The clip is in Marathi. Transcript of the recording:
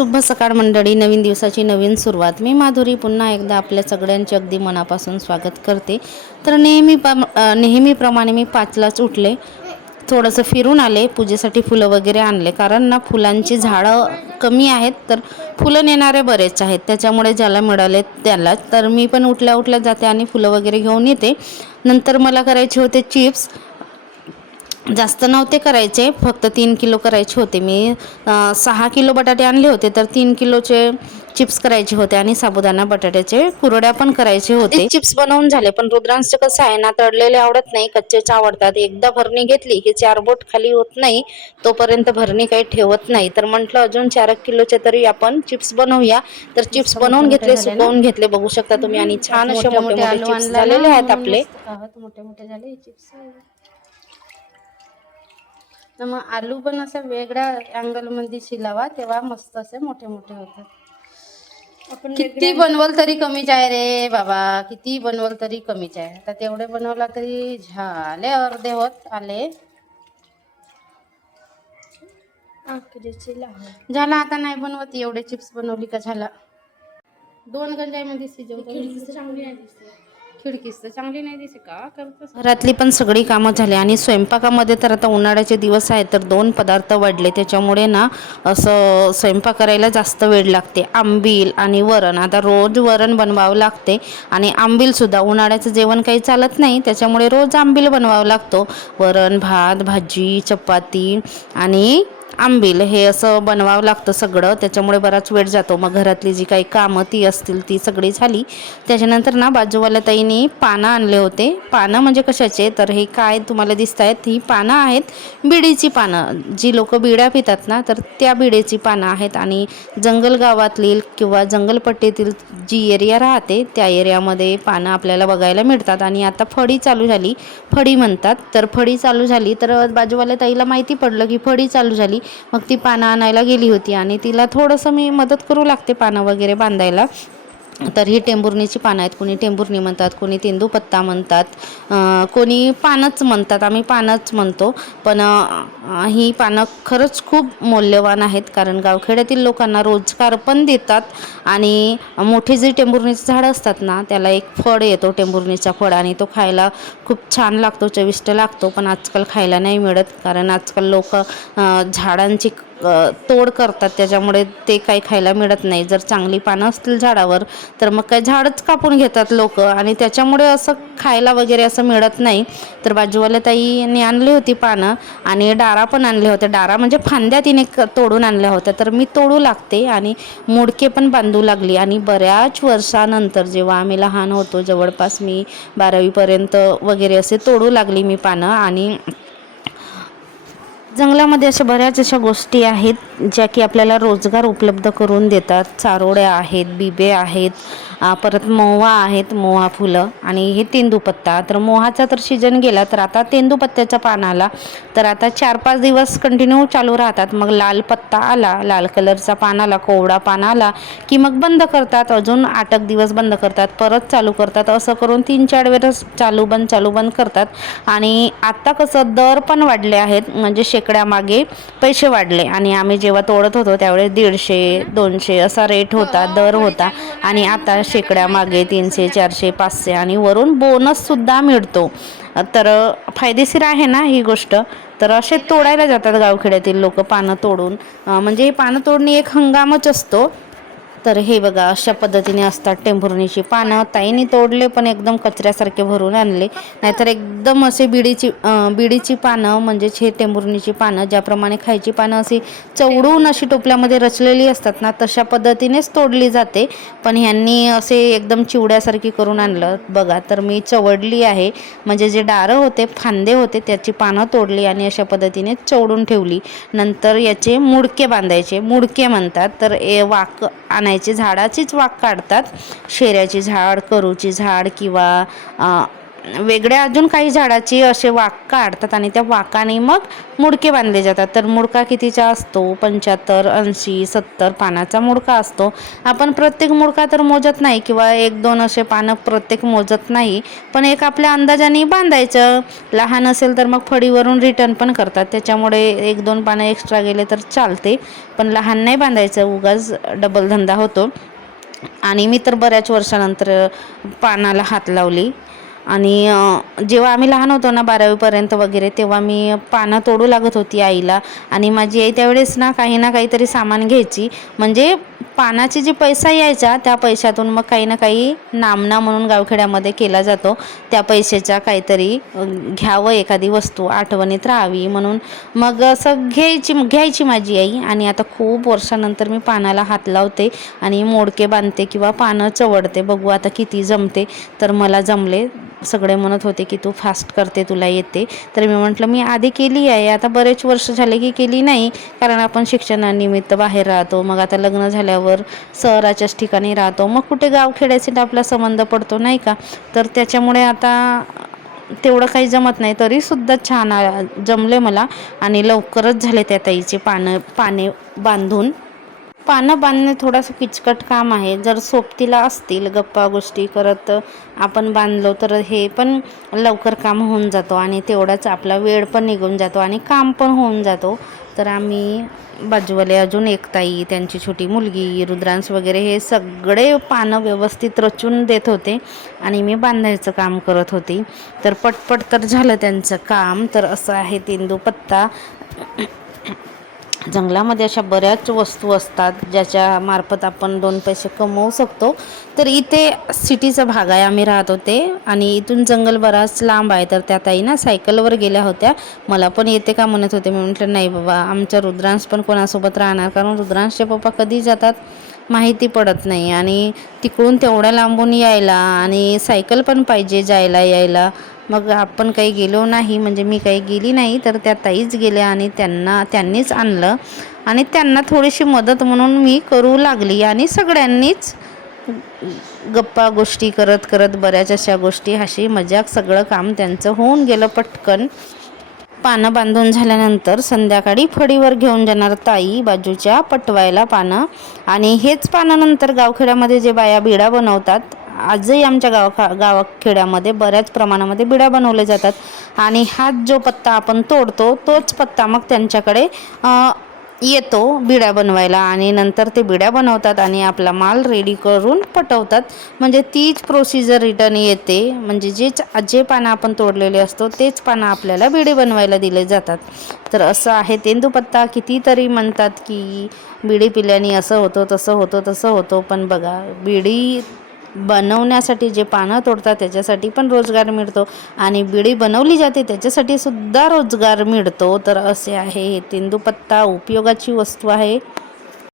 शुभ सकाळ मंडळी. नवीन दिवसाची नवीन सुरुवात. मी माधुरी पुन्हा एकदा आपल्या सगळ्यांचे अगदी मनापासून स्वागत करते. तर नेहमी पम नेहमीप्रमाणे मी पाचलाच उठले. थोडंसं फिरून आले. पूजेसाठी फुलं वगैरे आणले. कारण ना फुलांची झाडं कमी आहेत तर फुलं नेणारे बरेच आहेत. त्याच्यामुळे ज्याला मिळाले त्याला तर मी पण उठल्या उठल्या जाते आणि फुलं वगैरे घेऊन येते. नंतर मला करायचे होते चिप्स. जास्त नव्हते करायचे फक्त तीन किलो करायचे होते. मी सहा किलो बटाटे आणले होते तर तीन किलोचे चिप्स करायचे होते आणि साबुदाणा बटाट्याचे कुरड्या पण करायचे होते. चिप्स बनवून झाले पण रुद्रांशचं कसं आहे ना तळलेले आवडत नाही कच्चेच आवडतात. एकदा भरणी घेतली की चार बोट खाली होत नाही तोपर्यंत भरणी काही ठेवत नाही. तर म्हटलं अजून चार किलोचे तरी आपण चिप्स बनवूया. तर चिप्स बनवून घेतले सुकवून घेतले बघू शकता तुम्ही. आणि छान असे मोठे मोठे चिप्स झालेले आहेत आपले. मोठे मोठे झाले चिप्स तर मग आलू पण असं वेगळ्या अँगलमध्ये शिलावा तेव्हा मस्त असे मोठे मोठे होतात. आपण किती बनवल तरी कमीच आहे रे बाबा? किती बनवल तरी कमीच आहे आता तेवढे बनवला तरी झाले अर्धे होत आले. झाला आता नाही बनवत एवढे चिप्स बनवली का झाला? दोन गंजाईमध्ये शिजवतो. खिडकीच तर चांगली नाही दिसे का? करतोस घरातली पण सगळी कामं झाली आणि स्वयंपाकामध्ये तर आता उन्हाळ्याचे दिवस आहेत तर दोन पदार्थ वाढले. त्याच्यामुळे ना असं स्वयंपाक करायला जास्त वेळ लागते. आंबील आणि वरण. आता रोज वरण बनवावं लागते आणि आंबीलसुद्धा उन्हाळ्याचं जेवण काही चालत नाही त्याच्यामुळे रोज आंबील बनवावं लागतो. वरण भात भाजी चपाती आणि आंबील हे असं बनवावं लागतं सगळं त्याच्यामुळे बराच वेळ जातो. मग घरातली जी काही कामं ती असतील ती सगळी झाली. त्याच्यानंतर ना बाजूवाल्या ताईने पानं आणले होते. पानं म्हणजे कशाचे? तर हे काय तुम्हाला दिसत आहेत ही पानं आहेत बिडीची पानं. जी लोक बिड्या पितात ना तर त्या बिडीची पानं आहेत. आणि जंगल गावातील किंवा जंगलपट्टीतील जी एरिया राहते त्या एरियामध्ये पानं आपल्याला बघायला मिळतात. आणि आता फळी चालू झाली. फळी म्हणतात. तर फळी चालू झाली तर बाजूवाल्या ताईला माहिती पडलं की फळी चालू झाली. मग ती पानं आणायला गेली होती आणि तिला थोडंसं मी मदत करू लागते पानं वगैरे बांधायला. तर ही टेंबुर्णीची पानं आहेत. कोणी टेंभुर्णी म्हणतात कोणी तेंदूपत्ता म्हणतात कोणी पानंच म्हणतात. आम्ही पानंच म्हणतो. पण ही पानं खरंच खूप मौल्यवान आहेत कारण गावखेड्यातील लोकांना रोजगार पण देतात आणि मोठे जे टेंभुर्णीचे झाडं असतात ना त्याला एक फळ येतो टेंबुर्णीचा फळ आणि तो खायला खूप छान लागतो चविष्ट लागतो पण आजकाल खायला नाही मिळत कारण आजकाल लोक झाडांची तोड करतात. त्याच्यामुळे ते काही खायला मिळत नाही. जर चांगली पानं असतील झाडावर तर मग काय झाडच कापून घेतात लोक. आणि त्याच्यामुळे असं खायला वगैरे असं मिळत नाही. तर बाजूवाल्या ताईने आणली होती पानं आणि डारा पण आणले होते डारा म्हणजे फांद्या तिने क- तोडून आणल्या होत्या. तर मी तोडू लागते आणि मुडके पण बांधू लागली. आणि बऱ्याच वर्षानंतर जेव्हा आम्ही लहान होतो जवळपास मी बारावीपर्यंत वगैरे असे तोडू लागली मी पानं. आणि जंगलामध्ये अशा बऱ्याच अशा गोष्टी आहेत ज्या की आपल्याला रोजगार उपलब्ध करून देतात. चारोड्या आहेत बिबे आहेत परत मोहा आहेत मोहा फुलं आणि हे तेंदूपत्ता. तर मोहाचा तर सीजन गेला तर आता तेंदूपत्त्याच्या पानाला तर आता चार पाच दिवस कंटिन्यू चालू राहतात. मग लाल पत्ता आला लाल कलरचा पान आला कोवडा पान आला की मग बंद करतात. अजून आठ एक दिवस बंद करतात परत चालू करतात. असं करून तीन चार वेळेस चालू बंद चालू बंद करतात. आणि आत्ता कसं दर पण वाढले आहेत. म्हणजे शेकड्यामागे पैसे वाढले. आणि आम्ही जेव्हा तोडत होतो त्यावेळेस दीडशे दोनशे असा रेट होता दर होता. आणि आता शेकड्यामागे तीनशे चारशे पाचशे आणि वरून बोनससुद्धा मिळतो. तर फायदेशीर आहे ना ही गोष्ट? तर असे तोडायला जातात गावखेड्यातील लोक पानं तोडून. म्हणजे हे पानं तोडणी एक हंगामच असतो. तर हे बघा अशा पद्धतीने असतात टेंभुर्णीची पानं. ताईने तोडले पण एकदम कचऱ्यासारखे भरून आणले. नाहीतर एकदम असे बिडीची बिडीची पानं म्हणजेच हे टेंभुर्णीची पानं ज्याप्रमाणे खायची पानं अशी चवडून अशी टोपल्यामध्ये रचलेली असतात ना तशा पद्धतीनेच तोडली जाते. पण ह्यांनी असे एकदम चिवड्यासारखी करून आणलं. बघा तर मी चवडली आहे. म्हणजे जे डारं होते फांदे होते त्याची पानं तोडली आणि अशा पद्धतीने चवडून ठेवली. नंतर याचे मुडके बांधायचे. मुडके म्हणतात तर ए वाक आणायचे. झाडाचीच वाक काढतात. शेऱ्याची झाड करूची झाड किंवा वेगळ्या अजून काही झाडाची असे वाक काढतात आणि त्या वाकाने मग मुडके बांधले जातात. तर मुडका कितीचा असतो? पंच्याहत्तर ऐंशी सत्तर पानाचा मुडका असतो. आपण प्रत्येक मुडका तर मोजत नाही किंवा एक दोन असे पानं प्रत्येक मोजत नाही. पण एक आपल्या अंदाजाने बांधायचं. लहान असेल तर मग फळीवरून रिटर्न पण करतात. त्याच्यामुळे एक दोन पानं एक्स्ट्रा गेले तर चालते. पण लहान नाही बांधायचं. उगाच डबल धंदा होतो. आणि मी तर बऱ्याच वर्षानंतर पानाला हात लावली. आणि जेव्हा आम्ही लहान होतो ना बारावीपर्यंत वगैरे तेव्हा मी पानं तोडू लागत होती आईला. आणि माझी आई त्यावेळेस ना काही ना काहीतरी सामान घ्यायची. म्हणजे पानाचे जे पैसा यायचा त्या पैशातून मग काही ना काही नामना म्हणून गावखेड्यामध्ये केला जातो. त्या पैशाचा काहीतरी घ्यावं एखादी वस्तू आठवणीत राहावी म्हणून. मग असं घ्यायची घ्यायची माझी आई आणि आता खूप वर्षानंतर मी पानाला हात लावते आणि मोडके बांधते किंवा पानं चवडते. बघू आता किती जमते. तर मला जमले. सगळे म्हणत होते की तू फास्ट करते तुला येते. तर मी म्हटलं मी आधी केली आहे. आता बरेच वर्ष झाले की केली नाही. कारण आपण शिक्षणानिमित्त बाहेर राहतो. मग आता लग्न झाल्यावर शहराच्याच ठिकाणी राहतो. मग कुठे गावखेड्याशी आपला संबंध पडतो नाही का? तर त्याच्यामुळे आता तेवढं काही जमत नाही. तरीसुद्धा छान जमले मला. आणि लवकरच झाले त्या ताईचे पानं पाने बांधून. पानं बांधणे थोडंसं किचकट काम आहे. जर सोबतीला असतील गप्पा गोष्टी करत आपण बांधलो तर हे पण लवकर काम होऊन जातो आणि तेवढाच आपला वेळ पण निघून जातो आणि काम पण होऊन जातो. तर आम्ही बाजूवाले अजून एक ताई त्यांची छोटी मुलगी रुद्रांश वगैरे हे सगळे पानं व्यवस्थित रचून देत होते आणि मी बांधायचं काम करत होती. तर पटपट तर झालं त्यांचं काम. तर असं आहे तेंदूपत्ता जंगलामध्ये अशा बऱ्याच वस्तू असतात ज्याच्या मार्फत आपण दोन पैसे कमवू शकतो. तर इथे सिटीचा भाग आहे आम्ही राहत होते. आणि इथून जंगल बराच लांब आहे. तर त्या ताई ना सायकलवर गेल्या होत्या. मला पण येते का म्हणत होते. मी म्हटलं नाही बाबा आमच्या रुद्रांश पण कोणासोबत राहणार? कारण रुद्रांशचे पप्पा कधी जातात माहिती पडत नाही. आणि तिकडून तेवढ्या लांबून यायला आणि सायकल पण पाहिजे जायला यायला. मग आपण काही गेलो नाही म्हणजे मी काही गेली नाही तर त्या ताईच गेल्या आणि त्यांना त्यांनीच आणलं. आणि त्यांना थोडीशी मदत म्हणून मी करू लागली आणि सगळ्यांनीच गप्पा गोष्टी करत करत बऱ्याच अशा गोष्टी हशी मजाक सगळं काम त्यांचं होऊन गेलं पटकन. पानं बांधून झाल्यानंतर संध्याकाळी फळीवर घेऊन जाणार ताई बाजूच्या पटवायला पानं. आणि हेच पानं नंतर गावखेड्यामध्ये जे बाया बिडा बनवतात आजही आमच्या गावा खेड्यामध्ये बऱ्याच प्रमाणामध्ये बिड्या बनवल्या जातात. आणि हाच जो पत्ता आपण तोडतो तोच पत्ता मग त्यांच्याकडे येतो बिड्या बनवायला आणि नंतर ते बिड्या बनवतात आणि आपला माल रेडी करून पटवतात. म्हणजे तीच प्रोसिजर रिटर्न येते. म्हणजे जेच जे पानं आपण तोडलेले असतो तेच पानं आपल्याला बिडे बनवायला दिले जातात. तर असं आहे तेंदूपत्ता. कितीतरी म्हणतात की बिडी पिल्याने असं होतं तसं होतं तसं होतं. पण बघा बिडी बनवण्यासाठी जे पानं तोडतात त्याच्यासाठी पण रोजगार मिळतो आणि बिडी बनवली जाते त्याच्यासाठी सुद्धा रोजगार मिळतो. तर असे आहे हे तेंदूपत्ता उपयोगाची वस्तू आहे.